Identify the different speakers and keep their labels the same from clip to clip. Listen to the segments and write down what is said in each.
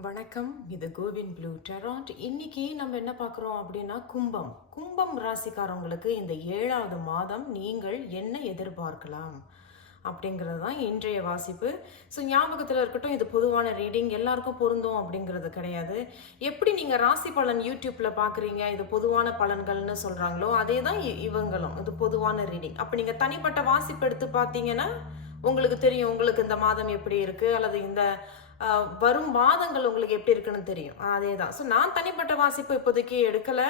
Speaker 1: வணக்கம். இது CoWIN blue tarot இன்னைக்கு நம்ம என்ன பார்க்குறோம் அப்படின்னா கும்பம். கும்பம் ராசிக்காரவங்களுக்கு இந்த ஏழாவது மாதம் நீங்கள் என்ன எதிர்பார்க்கலாம் அப்படிங்கிறது தான் இன்றைய வாசிப்பு. ஸோ ஞாபகத்தில் இருக்கட்டும் இது பொதுவான ரீடிங். எல்லாருக்கும் பொருந்தும் அப்படிங்கிறது கிடையாது. எப்படி நீங்கள் ராசி பலன் யூடியூப்பில் பார்க்குறீங்க? இது பொதுவான பலன்கள்னு சொல்கிறாங்களோ அதே தான் இ- இவங்களும். இது பொதுவான ரீடிங். அப்போ நீங்கள் தனிப்பட்ட வாசிப்பு எடுத்து பார்த்தீங்கன்னா உங்களுக்கு தெரியும் உங்களுக்கு இந்த மாதம் எப்படி இருக்குது அல்லது இந்த வரும் வாதங்கள் உங்களுக்கு எப்படி இருக்குன்னு தெரியும். அதே தான் ஸோ நான் தனிப்பட்ட வாசிப்பு இப்போதைக்கு எடுக்கலை.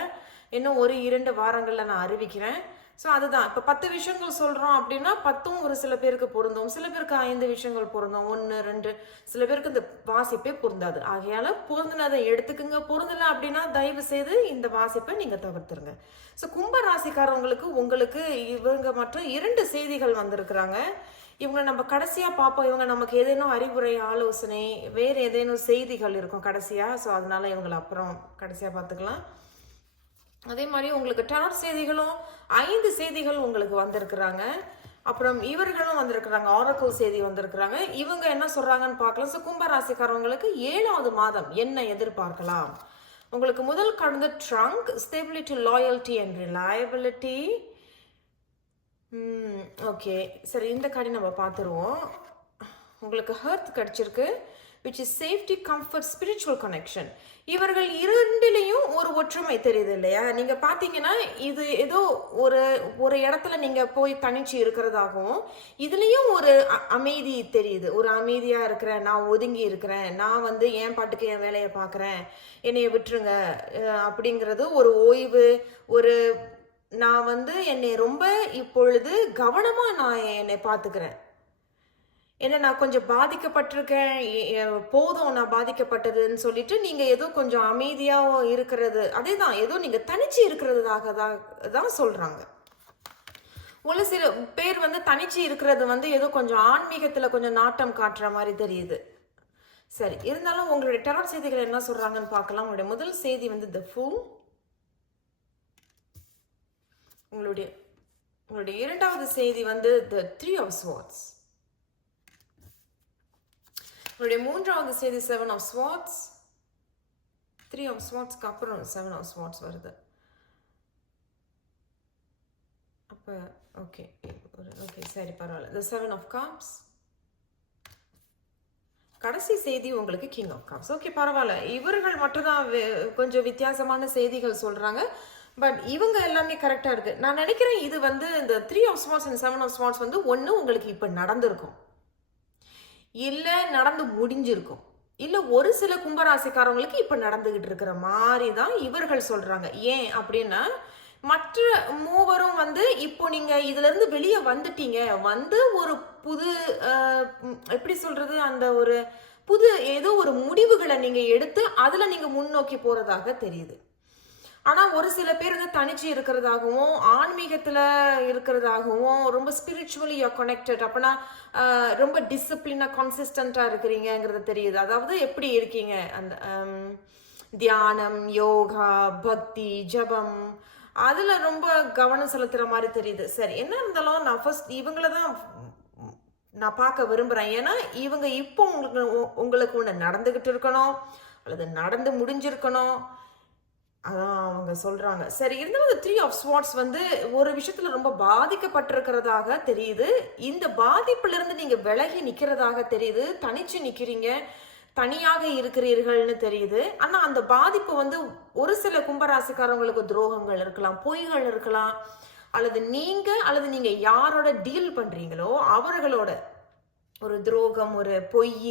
Speaker 1: இன்னும் ஒரு இரண்டு வாரங்களில் நான் அறிவிக்கிறேன். ஸோ அதுதான். இப்போ பத்து விஷயங்கள் சொல்கிறோம் அப்படின்னா பத்தும் ஒரு சில பேருக்கு பொருந்தும். சில பேருக்கு ஐந்து விஷயங்கள் பொருந்தும். ஒன்று ரெண்டு. சில பேருக்கு இந்த வாசிப்பே பொருந்தாது. ஆகையால் பொருந்தினதை எடுத்துக்குங்க. பொருந்தலை அப்படின்னா தயவு செய்து இந்த வாசிப்பை நீங்கள் தவிர்த்துருங்க. ஸோ கும்ப ராசிக்காரவங்களுக்கு உங்களுக்கு இவங்க மற்றும் இரண்டு செய்திகள் வந்திருக்கிறாங்க. இவங்க நம்ம கடைசியாக பார்ப்போம். இவங்க நமக்கு ஏதேனும் அறிவுரை ஆலோசனை வேறு ஏதேனும் செய்திகள் இருக்கும் கடைசியாக ஸோ அதனால இவங்களை அப்புறம் கடைசியாக பார்த்துக்கலாம். அதே மாதிரி உங்களுக்கு டார் செய்திகளும் ஐந்து செய்திகள் உங்களுக்கு வந்திருக்கிறாங்க. அப்புறம் இவர்களும் வந்திருக்கிறாங்க. ஆரக்கல் செய்தி வந்திருக்கிறாங்க. இவங்க என்ன சொல்கிறாங்கன்னு பார்க்கலாம். ஸோ கும்பராசிக்காரவங்களுக்கு ஏழாவது மாதம் என்ன எதிர்பார்க்கலாம்? உங்களுக்கு முதல் கடந்த strength stability loyalty and reliability okay சரி இந்த கார்டு நம்ம பார்த்துருவோம். உங்களுக்கு ஹெர்த் கிடச்சிருக்கு which is safety comfort spiritual connection இவர்கள் இரண்டிலையும் ஒரு ஒற்றுமை தெரியுது இல்லையா? நீங்கள் பார்த்தீங்கன்னா இது ஏதோ ஒரு ஒரு இடத்துல நீங்கள் போய் தனிச்சு இருக்கிறதாகவும் இதுலேயும் ஒரு அமைதி தெரியுது. ஒரு அமைதியாக இருக்கிறேன் நான் ஒதுங்கி இருக்கிறேன் நான் வந்து என் பாட்டுக்கு என் வேலையை பார்க்குறேன் என்னைய விட்டுருங்க அப்படிங்கிறது ஒரு ஓய்வு ஒரு நான் வந்து என்னை ரொம்ப இப்பொழுது கவனமாக நான் என்னை பார்த்துக்கிறேன். ஏன்னா நான் கொஞ்சம் பாதிக்கப்பட்டிருக்கேன் போதும் நான் பாதிக்கப்பட்டதுன்னு சொல்லிட்டு நீங்கள் ஏதோ கொஞ்சம் அமைதியாக இருக்கிறது அதே தான் ஏதோ நீங்கள் தனிச்சு இருக்கிறதாக தான் தான் சொல்கிறாங்க ஒரு சில பேர் வந்து தனிச்சு இருக்கிறது வந்து ஏதோ கொஞ்சம் ஆன்மீகத்தில் கொஞ்சம் நாட்டம் காட்டுற மாதிரி தெரியுது. சரி இருந்தாலும் உங்களுடைய டெரர் செய்திகள் என்ன சொல்கிறாங்கன்னு பார்க்கலாம். உங்களுடைய முதல் செய்தி வந்து த ஃபூ உங்களுடைய உங்களுடைய இரண்டாவது செய்தி வந்து த த்ரீ ஆஃப் ஸ்வாட்ஸ் உங்களுடைய மூன்றாவது செய்தி seven of swords three of ஸ்வாட்ஸ்க்கு அப்புறம் செவன் ஆஃப் ஸ்வாட்ஸ் வருது. அப்போ ஓகே ஓகே சரி பரவாயில்ல. த செவன் ஆஃப் காப்ஸ் கடைசி செய்தி உங்களுக்கு கிங் ஆஃப் காப்ஸ் ஓகே பரவாயில்ல. இவர்கள் மட்டும்தான் கொஞ்சம் வித்தியாசமான செய்திகள் சொல்கிறாங்க பட் இவங்க எல்லாமே கரெக்டாக இருக்குது நான் நினைக்கிறேன் இது வந்து இந்த three of swords and seven of swords வந்து ஒன்று உங்களுக்கு இப்போ நடந்திருக்கும். இல்லை நடந்து முடிஞ்சிருக்கும். இல்லை ஒரு சில கும்பராசிக்காரவங்களுக்கு இப்போ நடந்துகிட்டு இருக்கிற மாதிரி தான் இவர்கள் சொல்கிறாங்க ஏன் அப்படின்னா மற்ற மூவரும் வந்து இப்போ நீங்கள் இதுலேருந்து வெளியே வந்துட்டீங்க. வந்து ஒரு புது எப்படி சொல்கிறது அந்த ஒரு புது ஏதோ ஒரு முடிவுகளை நீங்கள் எடுத்து அதில் நீங்கள் முன்னோக்கி போகிறதாக தெரியுது. ஆனால் ஒரு சில பேர் வந்து தனிச்சு இருக்கிறதாகவும் ஆன்மீகத்தில் இருக்கிறதாகவும் ரொம்ப ஸ்பிரிச்சுவலி யூ கனெக்டட் அப்பனா ரொம்ப டிசிப்ளினாக கன்சிஸ்டண்டா இருக்கிறீங்கங்கிறது தெரியுது. அதாவது எப்படி இருக்கீங்க? அந்த தியானம் யோகா பக்தி ஜபம் அதில் ரொம்ப கவனம் செலுத்துகிற மாதிரி தெரியுது. சரி என்ன இருந்தாலும் நான் ஃபர்ஸ்ட் இவங்கள தான் நான் பார்க்க விரும்புகிறேன் ஏன்னா இவங்க இப்போ உங்களுக்கு உங்களுக்கு ஒன்று நடந்துக்கிட்டு இருக்கணும் அல்லது நடந்து முடிஞ்சிருக்கணும். அதான் அவங்க சொல்றாங்க. சரி இருந்தாலும் த்ரீ ஆஃப் ஸ்வாட்ஸ் வந்து ஒரு விஷயத்துல ரொம்ப பாதிக்கப்பட்டிருக்கிறதாக தெரியுது. இந்த பாதிப்புல இருந்து நீங்க விலகி நிக்கிறதாக தெரியுது. தனிச்சு நிக்கிறீங்க. தனியாக இருக்கிறீர்கள்னு தெரியுது. ஆனா அந்த பாதிப்பு வந்து ஒரு சில கும்பராசிக்காரங்களுக்கு துரோகங்கள் இருக்கலாம் பொய்கள் இருக்கலாம். அல்லது நீங்க அல்லது நீங்க யாரோட டீல் பண்றீங்களோ அவர்களோட ஒரு துரோகம் ஒரு பொய்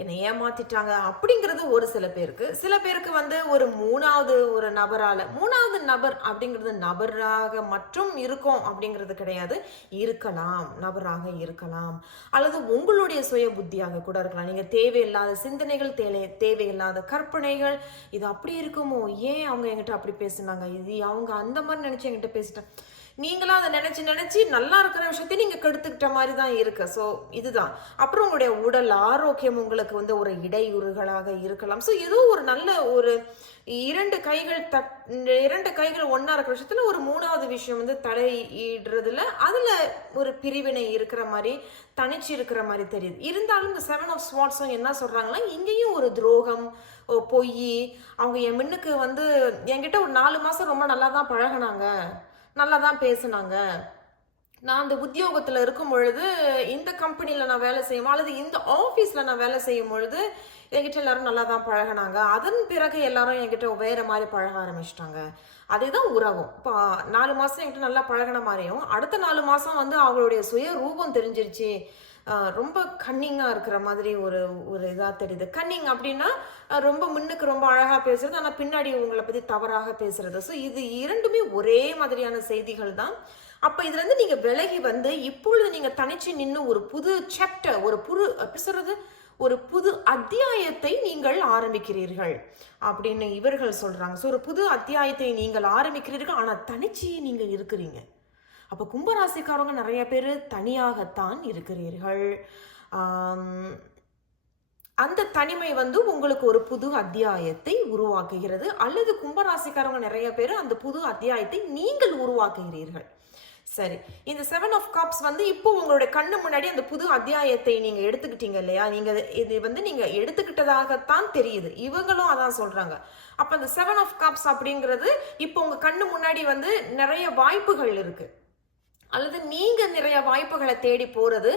Speaker 1: என்னை ஏமாத்திட்டாங்க அப்படிங்கிறது ஒரு சில பேருக்கு. சில பேருக்கு வந்து ஒரு மூணாவது ஒரு நபரால மூணாவது நபர் அப்படிங்கிறது நபராக மட்டும் இருக்கும் அப்படிங்கிறது கிடையாது. இருக்கலாம் நபராக இருக்கலாம். அல்லது உங்களுடைய சுய புத்தியாக கூட இருக்கலாம். நீங்க தேவையில்லாத சிந்தனைகள் தேவை தேவையில்லாத கற்பனைகள் இது அப்படி இருக்குமோ? ஏன் அவங்க என்கிட்ட அப்படி பேசுனாங்க? இது அவங்க அந்த மாதிரி நினைச்சு என்கிட்ட பேசிட்டாங்க நீங்களும் அதை நினச்சி நினச்சி நல்லா இருக்கிற விஷயத்தையும் நீங்கள் கெடுத்துக்கிட்ட மாதிரி தான் இருக்கு. ஸோ இதுதான். அப்புறம் உங்களுடைய உடல் ஆரோக்கியம் உங்களுக்கு வந்து ஒரு இடையூறுகளாக இருக்கலாம். ஸோ ஏதோ ஒரு நல்ல ஒரு இரண்டு கைகள் தட் இரண்டு கைகள் ஒன்றா இருக்கிற விஷயத்தில் ஒரு மூணாவது விஷயம் வந்து தலையிடுறதுல அதில் ஒரு பிரிவினை இருக்கிற மாதிரி தனிச்சு இருக்கிற மாதிரி தெரியுது. இருந்தாலும் இந்த செவன் ஆஃப் ஸ்வாட்ஸும் என்ன சொல்கிறாங்கன்னா இங்கேயும் ஒரு துரோகம் ஓ, பொய் அவங்க என் மின்னுக்கு வந்து என்கிட்ட ஒரு நாலு மாதம் ரொம்ப நல்லா தான் பழகுனாங்க. நல்லா தான் பேசுனாங்க. நான் அந்த உத்தியோகத்தில் இருக்கும் பொழுது இந்த கம்பெனியில் நான் வேலை செய்யும் அல்லது இந்த ஆஃபீஸில் நான் வேலை செய்யும் பொழுது என்கிட்ட எல்லாரும் நல்லா தான் பழகுனாங்க. அதன் பிறகு எல்லாரும் என்கிட்ட வேற மாதிரி பழக ஆரம்பிச்சிட்டாங்க. அதுதான் உறவும். இப்போ நாலு மாதம் என்கிட்ட நல்லா பழகின மாதிரியும் அடுத்த நாலு மாதம் வந்து அவங்களுடைய சுய ரூபம் தெரிஞ்சிருச்சு. ரொம்ப கன்னிங்காக இருக்கிற மாதிரி ஒரு ஒரு இதாக தெரியுது. கன்னிங் அப்படின்னா ரொம்ப முன்னுக்கு ரொம்ப அழகாக பேசுறது ஆனால் பின்னாடி உங்களை பற்றி தவறாக பேசுறது. ஸோ இது இரண்டுமே ஒரே மாதிரியான செய்திகள் தான். அப்போ இதுலேருந்து நீங்கள் விலகி வந்து இப்பொழுது நீங்கள் தனிச்சு நின்று ஒரு புது சாப்டர் ஒரு புது எப்படி ஒரு புது அத்தியாயத்தை நீங்கள் ஆரம்பிக்கிறீர்கள் அப்படின்னு இவர்கள் சொல்கிறாங்க ஸோ ஒரு புது அத்தியாயத்தை நீங்கள் ஆரம்பிக்கிறீர்கள் ஆனால் தனிச்சு நீங்கள் இருக்கிறீங்க. அப்போ கும்பராசிக்காரவங்க நிறைய பேர் தனியாகத்தான் இருக்கிறீர்கள். அந்த தனிமை வந்து உங்களுக்கு ஒரு புது அத்தியாயத்தை உருவாக்குகிறது. அல்லது கும்பராசிக்காரவங்க நிறைய பேர் அந்த புது அத்தியாயத்தை நீங்கள் உருவாக்குகிறீர்கள். சரி இந்த செவன் ஆஃப் கப்ஸ் வந்து இப்போ உங்களுடைய கண்ணு முன்னாடி அந்த புது அத்தியாயத்தை நீங்க எடுத்துக்கிட்டீங்க இல்லையா? நீங்க இது வந்து நீங்க எடுத்துக்கிட்டதாகத்தான் தெரியுது. இவங்களும் அதான் சொல்றாங்க. அப்ப அந்த செவன் ஆஃப் கப்ஸ் அப்படிங்கிறது இப்போ உங்க கண்ணு முன்னாடி வந்து நிறைய வாய்ப்புகள் இருக்கு. அல்லது நீங்க நிறைய வாய்ப்புகளை தேடி போறது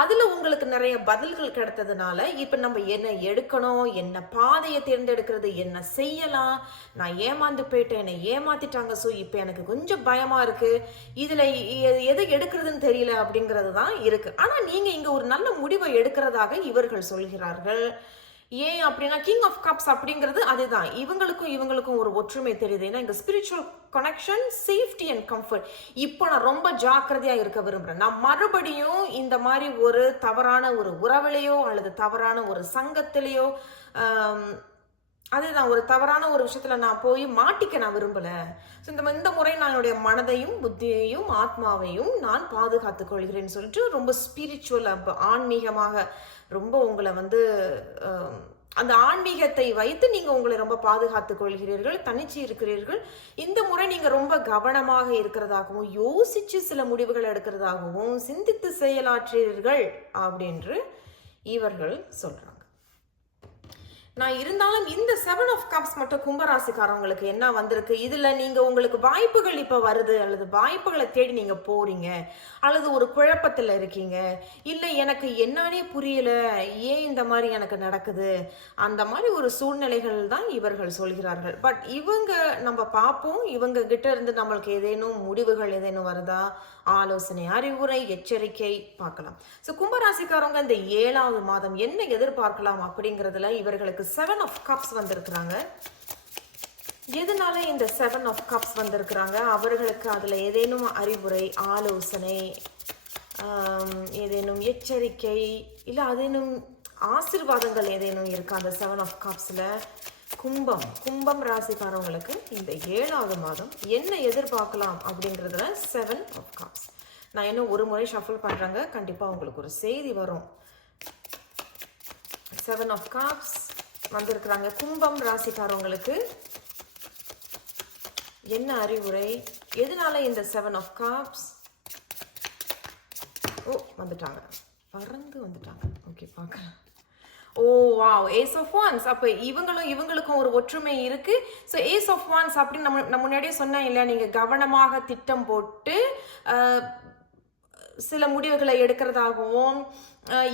Speaker 1: அதுல உங்களுக்கு நிறைய பதில்கள் கிடைத்ததுனால இப்ப நம்ம என்ன எடுக்கணும் என்ன பாதையை தேர்ந்தெடுக்கிறது என்ன செய்யலாம் நான் ஏமாந்து போயிட்டேன் என்னை ஏமாத்திட்டாங்க ஸோ இப்போ எனக்கு கொஞ்சம் பயமா இருக்கு இதுல எது எடுக்கிறதுன்னு தெரியல அப்படிங்கிறது தான் இருக்கு. ஆனா நீங்க இங்க ஒரு நல்ல முடிவை எடுக்கிறதாக இவர்கள் சொல்கிறார்கள். ஏன் அப்படின்னா கிங் ஆஃப் கப்ஸ் அப்படிங்கிறது அதுதான். இவங்களுக்கும் இவங்களுக்கும் ஒரு ஒற்றுமை தெரியுது. ஏன்னா இங்க spiritual connection safety and comfort இப்போ நான் ரொம்ப ஜாக்கிரதையாக இருக்க விரும்புகிறேன் நான் மறுபடியும் இந்த மாதிரி ஒரு தவறான ஒரு உறவிலையோ அல்லது தவறான ஒரு சங்கத்திலேயோ அது நான் ஒரு தவறான ஒரு விஷயத்தில் நான் போய் மாட்டிக்க நான் விரும்பலை. ஸோ இந்த இந்த முறை நான் என்னுடைய மனதையும் புத்தியையும் ஆத்மாவையும் நான் பாதுகாத்துக் கொள்கிறேன்னு சொல்லிட்டு ரொம்ப ஸ்பிரிச்சுவல் ஆன்மீகமாக ரொம்ப உங்களை வந்து அந்த ஆன்மீகத்தை வைத்து நீங்கள் உங்களை ரொம்ப பாதுகாத்துக் கொள்கிறீர்கள் தனிச்சு இருக்கிறீர்கள். இந்த முறை நீங்கள் ரொம்ப கவனமாக இருக்கிறதாகவும் யோசிச்சு சில முடிவுகள் எடுக்கிறதாகவும் சிந்தித்து செயலாற்றீர்கள் அப்படின்று இவர்கள் சொல்றாங்க. நான் இருந்தாலும் இந்த செவன் ஆஃப் கப்ஸ் மட்டும் கும்பராசிக்காரவங்களுக்கு என்ன வந்திருக்கு? இதுல நீங்க உங்களுக்கு வாய்ப்புகள் இப்ப வருது அல்லது வாய்ப்புகளை தேடி நீங்க போறீங்க அல்லது ஒரு குழப்பத்துல இருக்கீங்க இல்ல எனக்கு என்னன்னே புரியல ஏன் இந்த மாதிரி எனக்கு நடக்குது அந்த மாதிரி ஒரு சூழ்நிலைகள் தான் இவர்கள் சொல்கிறார்கள். பட் இவங்க நம்ம பார்ப்போம் இவங்க கிட்ட இருந்து நம்மளுக்கு ஏதேனும் முடிவுகள் ஏதேனும் வருதா? ஆலோசனை அறிவுரை எச்சரிக்கை பார்க்கலாம். ஸோ கும்பராசிக்காரவங்க இந்த ஏழாவது மாதம் என்ன எதிர்பார்க்கலாம் அப்படிங்கிறதுல இவர்களுக்கு செவன் ஆஃப் கப்ஸ் வந்திருக்கிறாங்க. எதனால இந்த செவன் ஆஃப் கப்ஸ் வந்திருக்கிறாங்க? அவர்களுக்கு அதில் ஏதேனும் அறிவுரை ஆலோசனை ஏதேனும் எச்சரிக்கை இல்லை அதேனும் ஆசீர்வாதங்கள் ஏதேனும் இருக்கா அந்த செவன் ஆஃப் கப்ஸில் கும்பம் கும்பம் ராசிக்காரவங்களுக்கு இந்த ஏழாவது மாதம் என்ன எதிர்பார்க்கலாம் அப்படின்றதுல செவன் ஆஃப் காப்ஸ் நான் இன்னும் ஒரு முறை ஷஃபிள் பண்ணுறாங்க கண்டிப்பாக உங்களுக்கு ஒரு செய்தி வரும். செவன் ஆஃப் காப்ஸ் வந்திருக்கிறாங்க. கும்பம் ராசிக்காரவங்களுக்கு என்ன அறிவுரை? எதனால இந்த செவன் ஆஃப் காப்ஸ் ஓ வந்துட்டாங்க. பறந்து வந்துட்டாங்க. ஓகே பார்க்கலாம். ஓ வா ஏஸ் ஆஃப் ஒன்ஸ் அப்போ இவங்களும் இவங்களுக்கும் ஒரு ஒற்றுமை இருக்குது ஸோ ஏஸ் ஆஃப் ஒன்ஸ் அப்படின்னு நம்ம நம்ம முன்னாடியே சொன்னேன் இல்லையா? நீங்கள் கவனமாக திட்டம் போட்டு சில முடிவுகளை எடுக்கிறதாகவும்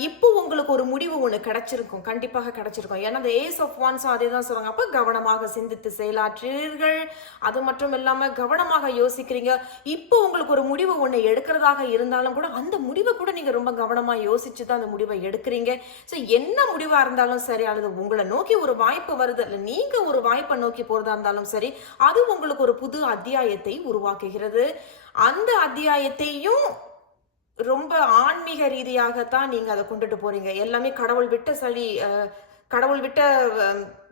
Speaker 1: இப்போ உங்களுக்கு ஒரு முடிவு ஒன்று கிடைச்சிருக்கும். கண்டிப்பாக கிடைச்சிருக்கும். ஏன்னா அந்த ஏஸ் ஆஃப் வான்ஸும் அதே தான் சொல்லுவாங்க அப்போ கவனமாக சிந்தித்து செயலாற்றீர்கள் அது மட்டும் இல்லாமல் கவனமாக யோசிக்கிறீங்க. இப்போ உங்களுக்கு ஒரு முடிவு ஒன்று எடுக்கிறதாக இருந்தாலும் கூட அந்த முடிவை கூட நீங்கள் ரொம்ப கவனமாக யோசிச்சு தான் அந்த முடிவை எடுக்கிறீங்க. ஸோ என்ன முடிவாக இருந்தாலும் சரி அல்லது உங்களை நோக்கி ஒரு வாய்ப்பு வருது இல்லை நீங்கள் ஒரு வாய்ப்பை நோக்கி போகிறதா இருந்தாலும் சரி அது உங்களுக்கு ஒரு புது அத்தியாயத்தை உருவாக்குகிறது. அந்த அத்தியாயத்தையும் ரொம்ப ஆன்மீக ரீதியாகத்தான் நீங்க அதை கொண்டுட்டு போறீங்க. எல்லாமே கடவுள் விட்ட சளி கடவுள் விட்ட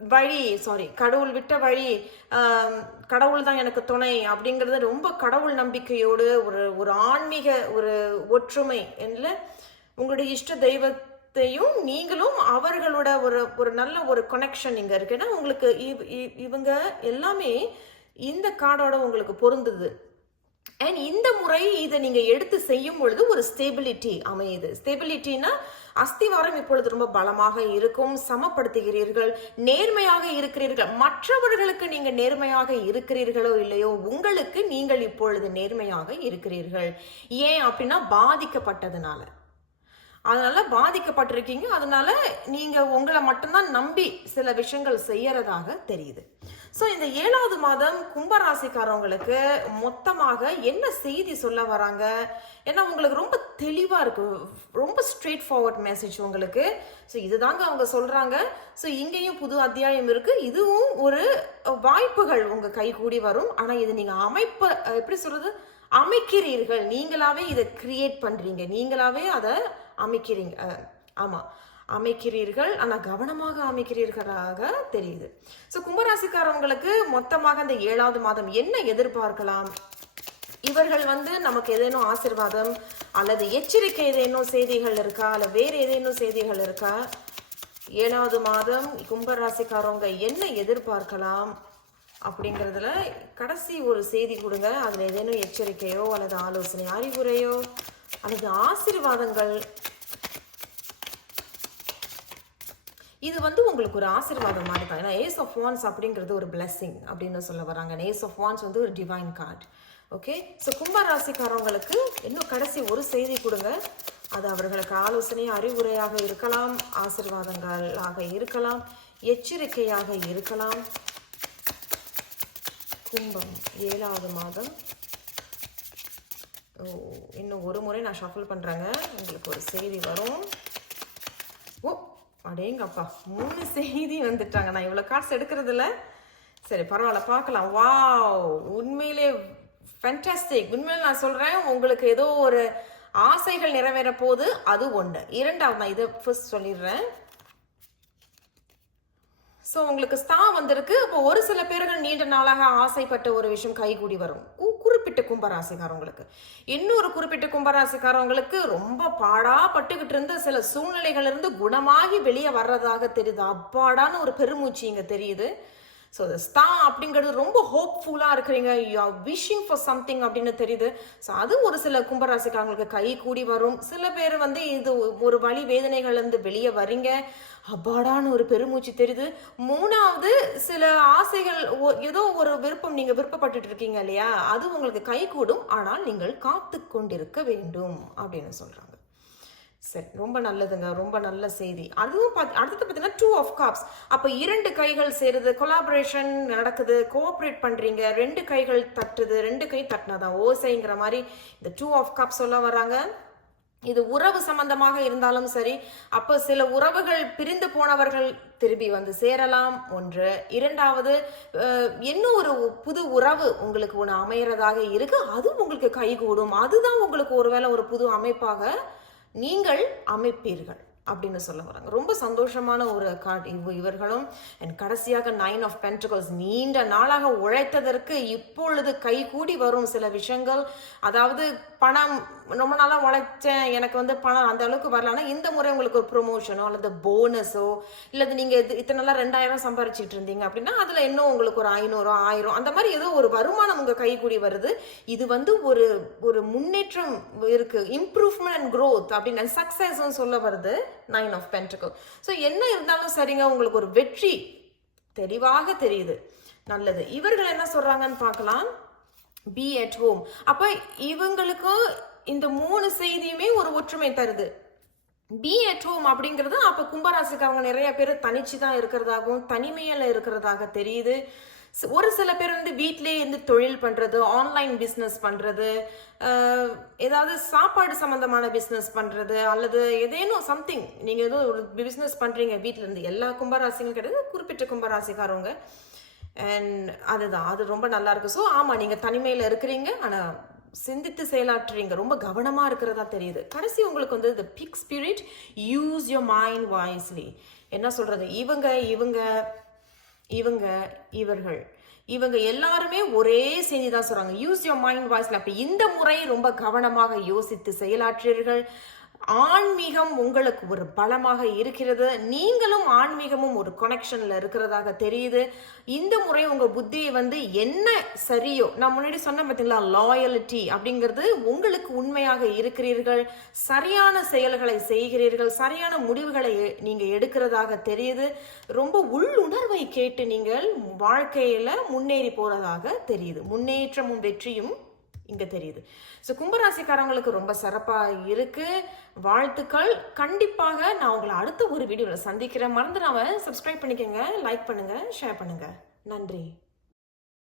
Speaker 1: வழி சாரி கடவுள் விட்ட வழி கடவுள் தான் எனக்கு துணை அப்படிங்கிறது ரொம்ப கடவுள் நம்பிக்கையோடு ஒரு ஒரு ஆன்மீக ஒரு ஒற்றுமை இல்லை உங்களுடைய இஷ்ட தெய்வத்தையும் நீங்களும் அவர்களோட ஒரு ஒரு நல்ல ஒரு கனெக்ஷன் இங்கே இருக்கு. ஏன்னா உங்களுக்கு இவ்- இவங்க எல்லாமே இந்த கார்டோட உங்களுக்கு பொருந்துது. அண்ட் இந்த முறை இதை நீங்கள் எடுத்து செய்யும் பொழுது ஒரு ஸ்டெபிலிட்டி அமையுது. ஸ்டெபிலிட்டினா அஸ்திவாரம் இப்பொழுது ரொம்ப பலமாக இருக்கும். சமப்படுத்துகிறீர்கள் நேர்மையாக இருக்கிறீர்கள். மற்றவர்களுக்கு நீங்கள் நேர்மையாக இருக்கிறீர்களோ இல்லையோ உங்களுக்கு நீங்கள் இப்பொழுது நேர்மையாக இருக்கிறீர்கள். ஏன் அப்படின்னா பாதிக்கப்பட்டதுனால. அதனால் பாதிக்கப்பட்டிருக்கீங்க. அதனால் நீங்கள் உங்களை மட்டும்தான் நம்பி சில விஷயங்கள் செய்யறதாக தெரியுது. ஸோ இந்த ஏழாவது மாதம் கும்பராசிக்காரவங்களுக்கு மொத்தமாக என்ன செய்தி சொல்ல வராங்க? ஏன்னா உங்களுக்கு ரொம்ப தெளிவாக இருக்கு. ரொம்ப ஸ்ட்ரெயிட் ஃபார்வர்ட் மெசேஜ் உங்களுக்கு. ஸோ இதுதாங்க அவங்க சொல்கிறாங்க ஸோ இங்கேயும் புது அத்தியாயம் இருக்குது இதுவும் ஒரு வாய்ப்புகள் உங்கள் கை கூடி வரும். ஆனால் இது நீங்கள் அமைப்பை எப்படி சொல்கிறது அமைக்கிறீர்கள். நீங்களாவே இதை கிரியேட் பண்றீங்க. நீங்களாவே அதை அமைக்கிறீங்க. ஆமாம் ஆமா. அமைக்கிறீர்கள். ஆனால் கவனமாக அமைக்கிறீர்களாக தெரியுது. ஸோ கும்பராசிக்காரவங்களுக்கு மொத்தமாக இந்த ஏழாவது மாதம் என்ன எதிர்பார்க்கலாம்? இவர்கள் வந்து நமக்கு ஏதேனும் ஆசிர்வாதம் அல்லது எச்சரிக்கை ஏதேனும் செய்திகள் இருக்கா? அல்ல வேறு ஏதேனும் செய்திகள் இருக்கா? ஏழாவது மாதம் கும்பராசிக்காரவங்க என்ன எதிர்பார்க்கலாம்? அப்படிங்கிறதுல கடைசி ஒரு செய்தி கொடுங்க. அதில் ஏதேனும் எச்சரிக்கையோ அல்லது ஆலோசனை அறிவுரையோ அல்லது ஆசீர்வாதங்கள். இது வந்து உங்களுக்கு ஒரு ஆசீர்வாதம் மாதிரி தான். ஏன்னா ஏஸ் ஆஃப் வான்ஸ் அப்படிங்கிறது ஒரு பிளெஸ்ஸிங் அப்படின்னு சொல்ல வராங்க ஏஸ் ஆஃப் வான்ஸ் வந்து ஒரு டிவைன் கார்டு ஓகே ஸோ கும்பராசிக்காரவங்களுக்கு இன்னும் கடைசி ஒரு செய்தி கொடுங்க. அது அவர்களுக்கு ஆலோசனை அறிவுரையாக இருக்கலாம் ஆசிர்வாதங்களாக இருக்கலாம் எச்சரிக்கையாக இருக்கலாம். கும்பம் ஏழாவது மாதம். ஓ இன்னும் ஒரு முறை நான் ஷஃபிள் பண்ணுறேங்க உங்களுக்கு ஒரு செய்தி வரும். ஓ அடேங்கப்பா மூணு செய்தி வந்துட்டாங்க. நான் இவ்வளோ காசு எடுக்கிறதில்ல. சரி பரவாயில்ல பார்க்கலாம். வாவ் உண்மையிலே ஃபென்டாஸ்டிக் உண்மையில நான் சொல்கிறேன் உங்களுக்கு ஏதோ ஒரு ஆசைகள் நிறைவேற போது அது ஒன்று இரண்டாவது நான் இதை ஃபர்ஸ்ட் சொல்லிடுறேன். ஸோ உங்களுக்கு ஸ்தா வந்திருக்கு. இப்போ ஒரு சில பேர்கள் நீண்ட நாளாக ஆசைப்பட்ட ஒரு விஷயம் கைகூடி வரும். குறிப்பிட்ட கும்பராசிக்காரவங்களுக்கு இன்னொரு குறிப்பிட்ட கும்பராசிக்காரவங்களுக்கு ரொம்ப பாடா பட்டுக்கிட்டு இருந்த சில சூழ்நிலைகள் இருந்து குணமாகி வெளியே வர்றதாக தெரியுது. அப்பாடான்னு ஒரு பெருமூச்சு இங்கே தெரியுது. ஸோ ஸ்தா அப்படிங்கிறது ரொம்ப ஹோப்ஃபுல்லாக இருக்கிறீங்க. You are wishing for something அப்படின்னு தெரியுது. ஸோ அது ஒரு சில கும்பராசிக்காரங்களுக்கு கை கூடி வரும். சில பேர் வந்து இது ஒரு வழி வேதனைகள்லேருந்து வெளியே வரீங்க. அப்பாடான்னு ஒரு பெருமூச்சு தெரியுது. மூணாவது சில ஆசைகள் ஏதோ ஒரு விருப்பம் நீங்கள் விருப்பப்பட்டுட்டு இருக்கீங்க இல்லையா? அது உங்களுக்கு கை கூடும். ஆனால் நீங்கள் காத்து கொண்டிருக்க வேண்டும் அப்படின்னு சொல்கிறாங்க சரி ரொம்ப நல்லதுங்க. ரொம்ப நல்ல செய்தி. அதுவும் பாத்- அடுத்தது பார்த்தீங்கன்னா டூ ஆஃப் காப்ஸ் அப்போ இரண்டு கைகள் சேருது. கொலாபரேஷன் நடக்குது. கோஆப்ரேட் பண்ணுறீங்க ரெண்டு கைகள் தட்டுது. ரெண்டு கை தட்டினாதான் ஓசைங்கிற மாதிரி இந்த டூ ஆஃப் காப்ஸ் சொல்ல வராங்க. இது உறவு சம்பந்தமாக இருந்தாலும் சரி அப்போ சில உறவுகள் பிரிந்து போனவர்கள் திரும்பி வந்து சேரலாம். ஒன்று. இரண்டாவது இன்னும் ஒரு புது உறவு உங்களுக்கு ஒன்று அமையிறதாக இருக்கு? அது உங்களுக்கு கைகூடும். அதுதான் உங்களுக்கு ஒருவேளை ஒரு புது அமைப்பாக நீங்கள் அமைப்பீர்கள். அப்படின்னு சொல்ல வராங்க. ரொம்ப சந்தோஷமான ஒரு கார்டு இவ இவர்களும் என் கடைசியாக நைன் ஆஃப் பென்டிகல்ஸ் நீண்ட நாளாக உழைத்ததற்கு இப்பொழுது கைகூடி வரும் சில விஷயங்கள். அதாவது பணம் ரொம்ப நாளாக உழைச்சேன் எனக்கு வந்து பணம் அந்த அளவுக்கு வரலன்னா இந்த முறை உங்களுக்கு ஒரு ப்ரொமோஷனோ அல்லது போனஸோ இல்லது நீங்கள் இது இத்தனை நாளாக ரெண்டாயிரம் சம்பாரிச்சிட்டு இருந்தீங்க அப்படின்னா அதில் இன்னும் உங்களுக்கு ஒரு ஐநூறோ ஆயிரம் அந்த மாதிரி ஏதோ ஒரு வருமானம் உங்கள் கைகூடி வருது. இது வந்து ஒரு ஒரு முன்னேற்றம் இருக்குது இம்ப்ரூவ்மெண்ட் அண்ட் க்ரோத் அப்படின்னு சக்ஸஸ்ன்னு சொல்ல வருது. நைன் ஆஃப் பென்டிகல் ஸோ என்ன இருந்தாலும் சரிங்க உங்களுக்கு ஒரு வெற்றி தெளிவாக தெரியுது. நல்லது. இவர்கள் என்ன சொல்றாங்கன்னு பார்க்கலாம். பி அட் ஹோம் அப்ப இவங்களுக்கு இந்த மூணு செய்தியுமே ஒரு ஒற்றுமை தருது. பி அட் ஹோம் அப்படிங்கிறது அப்ப கும்பராசிக்காரங்க நிறைய பேர் தனிச்சு தான் இருக்கிறதாகவும் தனிமையில இருக்கிறதாக தெரியுது. ஒரு சில பேர் வந்து வீட்டிலேயே இருந்து தொழில் பண்ணுறது ஆன்லைன் பிஸ்னஸ் பண்ணுறது ஏதாவது சாப்பாடு சம்மந்தமான பிஸ்னஸ் பண்ணுறது அல்லது ஏதேனும் சம்திங் நீங்கள் ஏதோ ஒரு பிஸ்னஸ் பண்ணுறீங்க வீட்டிலேருந்து எல்லா கும்பராசிகளும் கிடையாது. குறிப்பிட்ட கும்பராசிக்காரவங்க. அண்ட் அதுதான். அது ரொம்ப நல்லா இருக்கு. ஸோ ஆமாம் நீங்கள் தனிமையில் இருக்கிறீங்க. ஆனால் சிந்தித்து செயலாற்றுறீங்க. ரொம்ப கவனமாக இருக்கிறதா தெரியுது. கடைசி உங்களுக்கு வந்து the big spirit use your mind wisely என்ன சொல்கிறது இவங்க இவங்க இவங்க இவர்கள். இவங்க எல்லாருமே ஒரே செய்தி தான் சொல்றாங்க. யூஸ் யோர் மைண்ட் வாய்ஸ்ல அப்ப இந்த முறை ரொம்ப கவனமாக யோசித்து செயலாற்றீர்கள் ஆன்மீகம் உங்களுக்கு ஒரு பலமாக இருக்கிறது. நீங்களும் ஆன்மீகமும் ஒரு கொனெக்ஷனில் இருக்கிறதாக தெரியுது. இந்த முறை உங்கள் புத்தியை வந்து என்ன சரியோ நான் முன்னாடி சொன்ன பார்த்தீங்களா லாயலிட்டி அப்படிங்கிறது உங்களுக்கு உண்மையாக இருக்கிறீர்கள். சரியான செயல்களை செய்கிறீர்கள். சரியான முடிவுகளை எ- எடுக்கிறதாக தெரியுது. ரொம்ப உள்ளுணர்வை கேட்டு நீங்கள் வாழ்க்கையில் முன்னேறி போகிறதாக தெரியுது. முன்னேற்றமும் வெற்றியும் இங்கே தெரியுது. ஸோ கும்பராசிக்காரங்களுக்கு ரொம்ப சிறப்பாக இருக்குது வாழ்த்துக்கள். கண்டிப்பாக நான் உங்களை அடுத்த ஒரு வீடியோவில் சந்திக்கிறேன். மறந்துடாமல் சப்ஸ்கிரைப் பண்ணிக்கோங்க லைக் பண்ணுங்கள் ஷேர் பண்ணுங்கள் நன்றி.